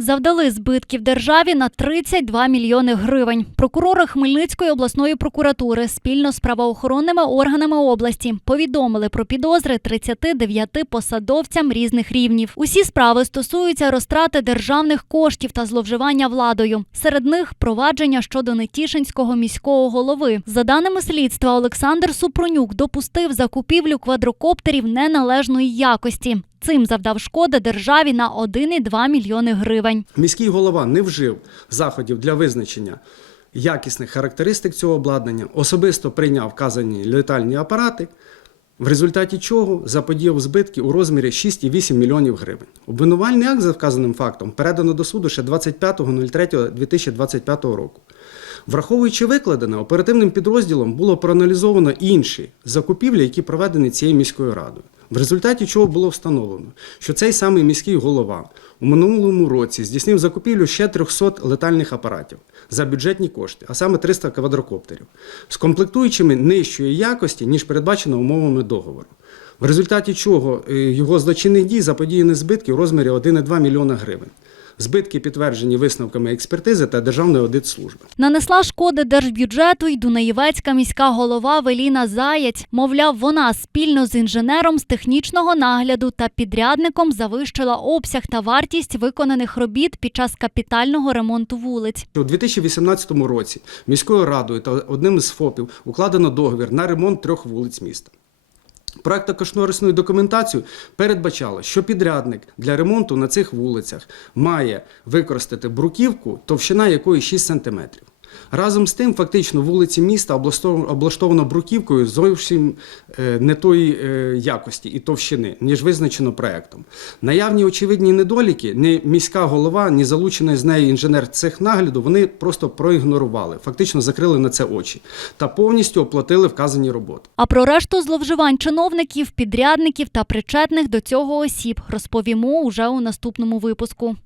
Завдали збитків державі на 32 мільйони гривень. Прокурори Хмельницької обласної прокуратури спільно з правоохоронними органами області повідомили про підозри 39 посадовцям різних рівнів. Усі справи стосуються розтрати державних коштів та зловживання владою. Серед них провадження щодо Нетішинського міського голови. За даними слідства, Олександр Супронюк допустив закупівлю квадрокоптерів неналежної якості. Цим завдав шкоди державі на 1,2 мільйони гривень. Міський голова не вжив заходів для визначення якісних характеристик цього обладнання, особисто прийняв вказані летальні апарати, в результаті чого заподіяв збитки у розмірі 6,8 мільйонів гривень. Обвинувальний акт за вказаним фактом передано до суду ще 25.03.2025 року. Враховуючи викладене, оперативним підрозділом було проаналізовано інші закупівлі, які проведені цією міською радою. В результаті чого було встановлено, що цей самий міський голова у минулому році здійснив закупівлю ще 300 летальних апаратів за бюджетні кошти, а саме 300 квадрокоптерів, з комплектуючими нижчої якості, ніж передбачено умовами договору. В результаті чого е, його злочинних дій заподіяні збитки у розмірі 1,2 мільйона гривень. Збитки підтверджені висновками експертизи та Державної аудитслужби. Нанесла шкоди держбюджету й Дунаєвецька міська голова Веліна Заєць. Мовляв, вона спільно з інженером з технічного нагляду та підрядником завищила обсяг та вартість виконаних робіт під час капітального ремонту вулиць. У 2018 році міською радою та одним з ФОПів укладено договір на ремонт трьох вулиць міста. Проект кошторисної документації передбачало, що підрядник для ремонту на цих вулицях має використати бруківку, товщина якої 6 см. Разом з тим, фактично, вулиці міста облаштовано бруківкою зовсім е, не тої е, якості і товщини, ніж визначено проектом. Наявні очевидні недоліки, ні міська голова, ні залучений з нею інженер цех нагляду, вони просто проігнорували, фактично закрили на це очі та повністю оплатили вказані роботи. А про решту зловживань чиновників, підрядників та причетних до цього осіб розповімо уже у наступному випуску.